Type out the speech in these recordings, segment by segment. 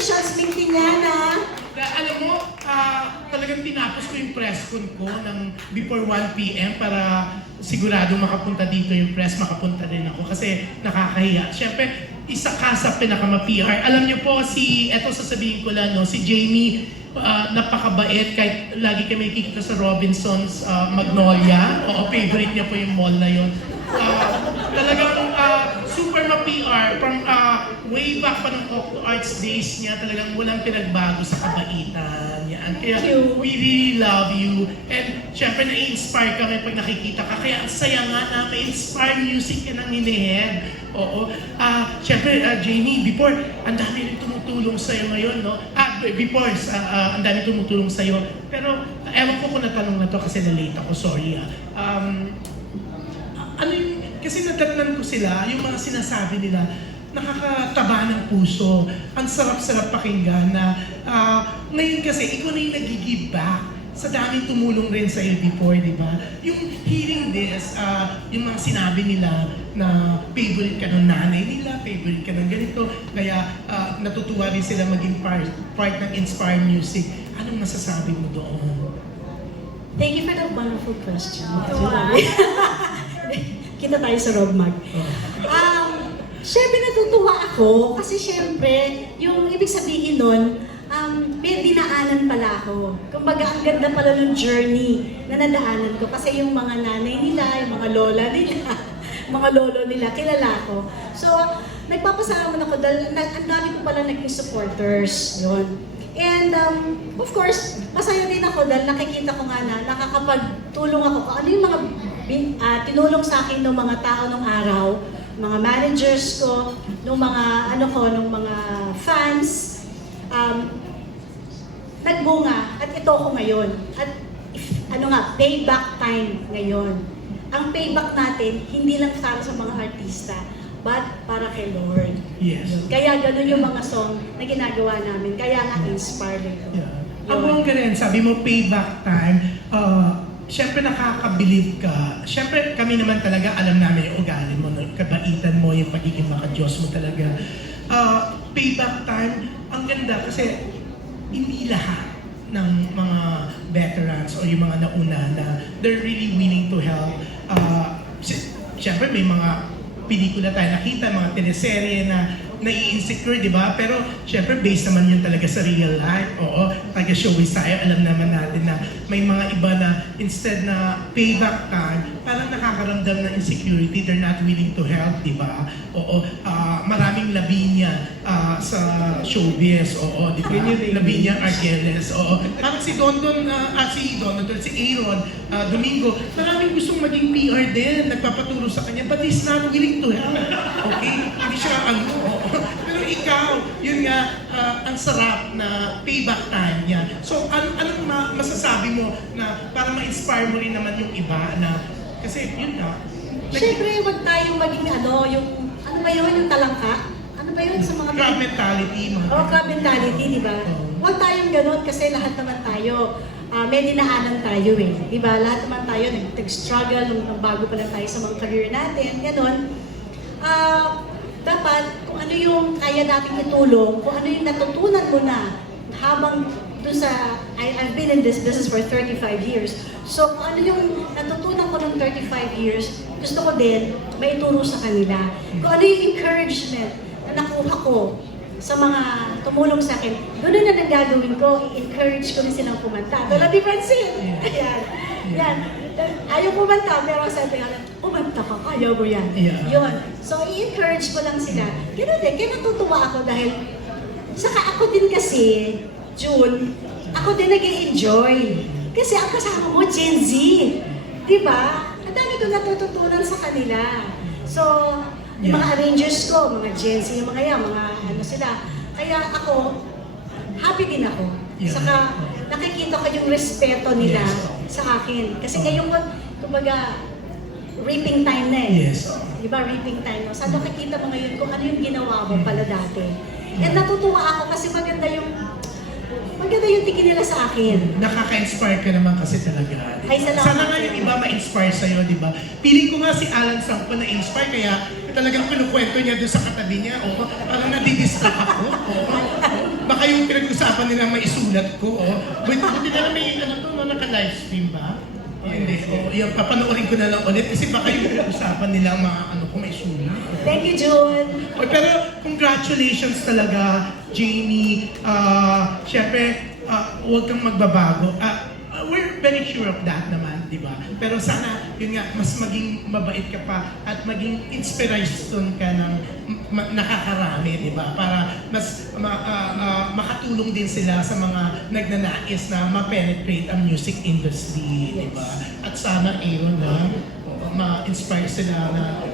Jasmine Piñana. Alam mo, talagang tinapos ko yung press con ko ng before 1 p.m. para sigurado makapunta dito yung press, makapunta din ako kasi nakakahiya. Siyempre, isa ka sa pinaka-PR. Alam niyo po, eto sasabihin ko lang, no, si Jamie, napakabait kahit lagi kami kikita sa Robinson's Magnolia. Oo, favorite niya po yung mall na yun. Talagang super ma-PR from way back pa ng Octo Arts days niya, talagang walang pinagbago sa kabaitan niya. Kaya we really love you. And syempre na-inspire kami pag nakikita ka. Kaya ang saya nga na may inspire music ka ng hinihead. Oo. Syempre, Jamie, before, ang dami rin tumutulong sa'yo ngayon, no? Before, ang dami tumutulong sa'yo. Pero, ewan ko kung natanong na to kasi na-late ako, sorry. Ano yung, kasi nadatnan ko sila, yung mga sinasabi nila, nakakataba ng puso. Ang sarap-sarap pakinggan na ngayon kasi, ikaw na yung nag-give back sa daming tumulong rin sa iyo before, di ba? Yung hearing this, yung mga sinabi nila na favorite ka ng nanay nila, favorite ka ng ganito, kaya natutuwa rin sila maging part ng Inspire Music. Anong masasabi mo doon? Thank you for that wonderful question. Kita tayo sa Robmag. Siyempre natutuwa ako kasi siyempre yung ibig sabihin nun, may dinaanan pala ako. Kumbaga ang ganda pala ng journey na nadaanan ko kasi yung mga nanay nila, yung mga lola nila, mga lolo nila, kilala ko. So, nagpapasalamat ako dahil ang dami ko pala naging supporters. Yun. And of course, masaya din ako dahil nakikita ko nga na nakakapagtulong ako kung ano yung mga tinulong sa akin ng mga tao ng araw, mga managers ko, ng mga ng mga fans, nagbunga at ito ko ngayon. At payback time ngayon. Ang payback natin, hindi lang para sa mga artista, but para kay Lord. Yes. Kaya ganun yung mga song na ginagawa namin. Kaya na-inspired ito. Yeah. Ang bongga rin, sabi mo payback time, syempre nakaka-believe ka. Syempre kami naman talaga, alam namin yung ugali mo, kabaitan mo, yung pagiging maka-Diyos mo talaga. Payback time, ang ganda kasi hindi lahat ng mga veterans o yung mga nauna na they're really willing to help. Syempre may mga pelikula tayo nakita, mga teleserye na nai-insecure, di ba? Pero syempre based naman yun talaga sa real life. Oo, taga-showbiz tayo, alam naman natin na may mga iba na instead na payback time, parang nakakaramdam ng insecurity, they're not willing to help, di ba? Oo, maraming labinya sa showbiz, oo, di ba? Labinya Arqueles, oo. Parang si si Aaron Domingo, maraming gustong maging PR din, nagpapaturo sa kanya, but he's not willing to help. Okay? Hindi siya pero ikaw, yun nga, ang sarap na payback time niya. So, anong masasabi mo na para ma-inspire mo rin naman yung iba na, kasi yun nga. Siyempre, wag tayong maging yung talangka? Ano ba yun sa mga... Crab mentality. Crab mentality, di ba? Huwag tayong ganun kasi lahat naman tayo, may dinaanan tayo eh. Di ba? Lahat naman tayo nag-struggle nung bago pa lang tayo sa mga career natin, ganun. Dapat kung ano yung kaya nating itulong, kung ano yung natutunan mo na habang doon sa, I've been in this business for 35 years. So kung ano yung natutunan ko ng 35 years, gusto ko din maituro sa kanila. Kung ano yung encouragement na nakuha ko sa mga tumulong sa akin, doon na gagawin ko, i-encourage ko rin silang kumanta. Tulad ni Francine! Ayan. Yan. Ayaw kumanta, pero sabi nga, kumanta ka, kaya mo yan. Yeah. Yun. So, i-encourage ko lang sila. Ganun din, kaya natutuwa ako dahil, saka ako din kasi, June, ako din nag-i-enjoy. Kasi ang kasama mo, Gen Z. Diba? Ang dami ko natututunan sa kanila. So, yung mga arrangers ko, mga Gen Z, yung mga yan, mga ano sila. Kaya ako, happy din ako. Yeah. Saka, nakikita ko yung respeto nila sa akin. Kasi ngayon, kumbaga, reaping time na eh. Yes. Diba, reaping time na. Saan nakikita mo ngayon kung ano yung ginawa mo pala dati. And natutuwa ako kasi maganda yung tingin nila sa akin. Nakaka-inspire ka naman kasi talaga. Ay, salamat. Sana nga yung iba ma-inspire sa'yo, di ba? Piling ko nga si Alan Sampo na-inspire, kaya talagang kinukwento niya doon sa katabi niya, parang nadidistract ako. Baka pinag-usapan nilang may isulat ko. Oh. Buti na lang may ano to, no, naka-livestream ba? O hindi. O, yung papanoorin ko na lang ulit kasi baka yung pinag-usapan nilang mga ano kung may sulat. Thank you, June. O, pero congratulations talaga, Jamie. Siyempre, huwag kang magbabago. We're very sure of that naman, di ba? Pero sana, yun nga, mas maging mabait ka pa at maging inspiration ka ng nakakarami, di ba? Para mas makatulong din sila sa mga nagnanais na ma-penetrate ang music industry, di ba? At sana, Aaron, ma-inspire sila na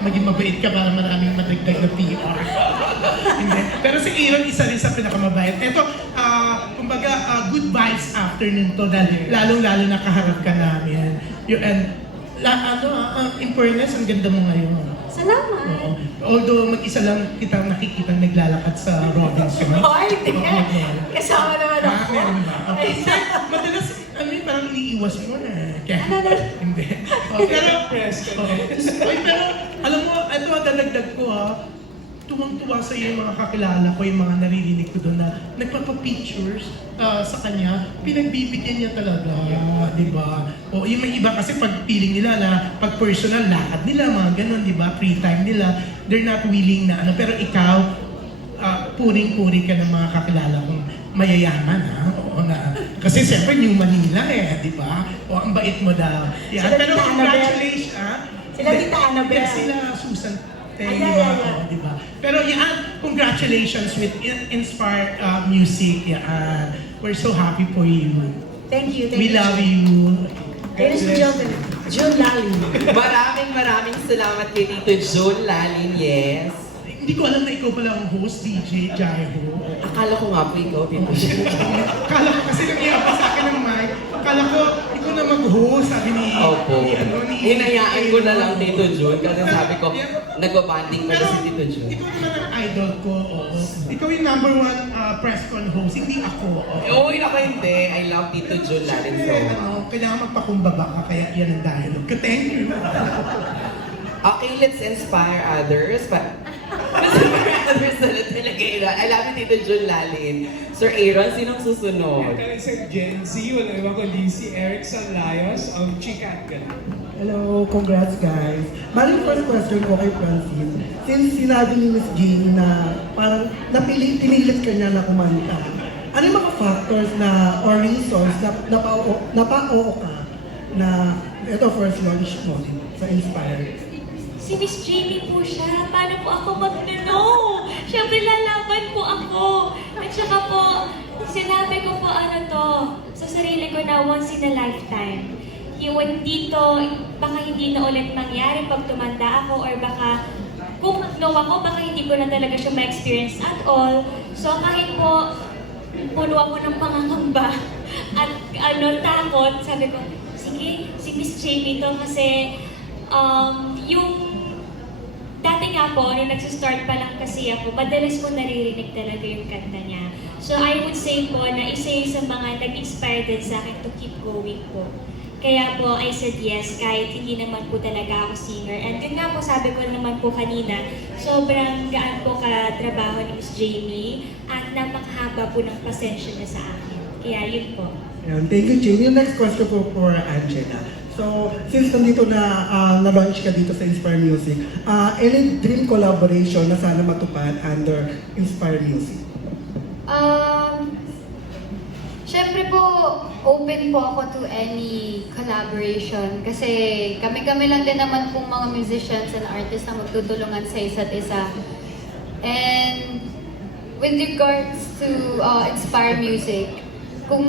maging mabait ka para maraming madagdag na PR. Hindi. Pero si Aaron, isa rin sa pinakamabait. Ito, kumbaga, good vibes afternoon to dahil lalong-lalo nakaharap ka namin. In fairness, ang ganda mo ngayon. Salamat. Oo. Although mag-isa lang kitang nakikita naglalakad sa Robinson. Ay, hindi. Oo. Kasama naman ako. Meron ba? Madalas, parang iniiwas mo na. Kaya, hindi. Pero, pero, alam mo, ito ang dadagdag ko tuwang-tuwa sa iyo yung mga kakilala ko, yung mga naririnig ko doon na nagpapa-pictures sa kanya, pinagbibigyan niya talaga, di ba? O yung may iba kasi pag feeling nila na pag personal, lakad nila, mga ganun, di ba? Free time nila, they're not willing na ano. Pero ikaw, puring-puri ka ng mga kakilala kong mayayaman, Oo na. Kasi siyempre, New Manila di ba? O ang bait mo daw. Yeah. Pero congratulations, Sila Tita Annabelle. Sila Susan. Ay, Di ba? Di ba? Pero congratulations with Inspire Music. We're so happy for you. Thank you. We love you. Ladies and gentlemen, June Lally. Maraming salamat kay Tito June Lalin, yes. Hindi ko alam na ikaw pala ang host, DJ Jaiho. Akala ko nga po ikaw, Tito June. Akala ko kasi nangyayap pa sa akin ng mic. Akala ko, ikaw na mag-host, sabi ni... Opo. ni Hinayaan ko na lang Tito June kasi sabi ko, nagbabanding pala si Tito June. Ikaw naman ang idol ko, oo. Ikaw yung number one press con host, hindi ako. Oo, ako hindi. I love Tito June Lalin so much. Kailangan magpakumbaba ka, kaya yan ang dialogue. Thank you. Okay, let's inspire others. Inspire others na talaga yun. I love you, Tito June Lalin. Sir Aaron, sinong susunod? Ito sa Gen Z, wala iba kundi si Eric Sanlayos of Chicat. Hello, congrats guys. Bali, first question ko kay Francine. Since sinabi ni Miss Jean na parang pinilit ka niya na kumanta, ano yung mga factors na or reasons na napao ka na ito first launch mo sa Inspire? Si Miss Jamie po siya. Paano po ako mag-no? Siyempre lalaban po ako. At saka po, sinabi ko po sa sarili ko na once in a lifetime. Yung dito, baka hindi na ulit mangyari pag tumanda ako or baka kung mag-no ako, baka hindi ko na talaga siya ma-experience at all. So kahit po, puno ako ng pangangamba at takot, sabi ko, sige, si Miss Jamie to kasi yung dati nga po, nung nagsistart pa lang kasi ako, madalas ko naririnig talaga yung kanta niya. So I would say po na isa yung sa mga nag-inspire din sa akin to keep going po. Kaya po, I said yes, kahit hindi naman po talaga ako singer. And yun nga po, sabi ko naman po kanina, sobrang gaan po ka-trabaho ni Miss Jamie at napakahaba po ng pasensya niya sa akin. Kaya yun po. Thank you, Jane. Yung next question po for Angela. So, since nandito na-launch ka dito sa Inspire Music, any dream collaboration na sana matupad under Inspire Music? Siyempre po, open po ako to any collaboration kasi kami-kami lang din naman pong mga musicians and artists na magtutulungan sa isa't isa. And with regards to Inspire Music, kung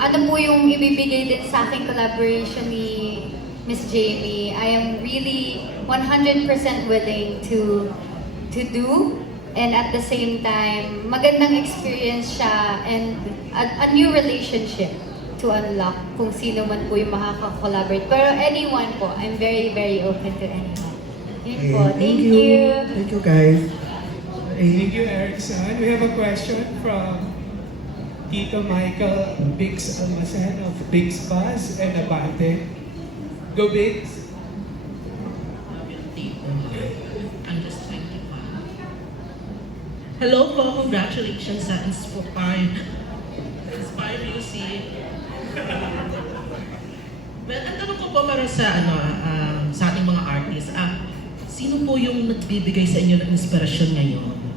ano po yung ibibigay din sa aking collaboration ni Miss Jamie, I am really 100% willing to do. And at the same time, magandang experience siya and a new relationship to unlock kung sino man po yung makaka-collaborate. Pero anyone po, I'm very, very open to anyone. Yun po. Thank you. Thank you, guys. Thank you, Erickson. We have a question from Tito Michael Biggs Almacen of Biggs Buzz and Abante. Go Biggs! Hello po, congratulations sa Inspire Music. Well, ang tanong ko po para sa sa ating mga artists, sino po yung nagbibigay sa inyo ng inspirasyon ngayon?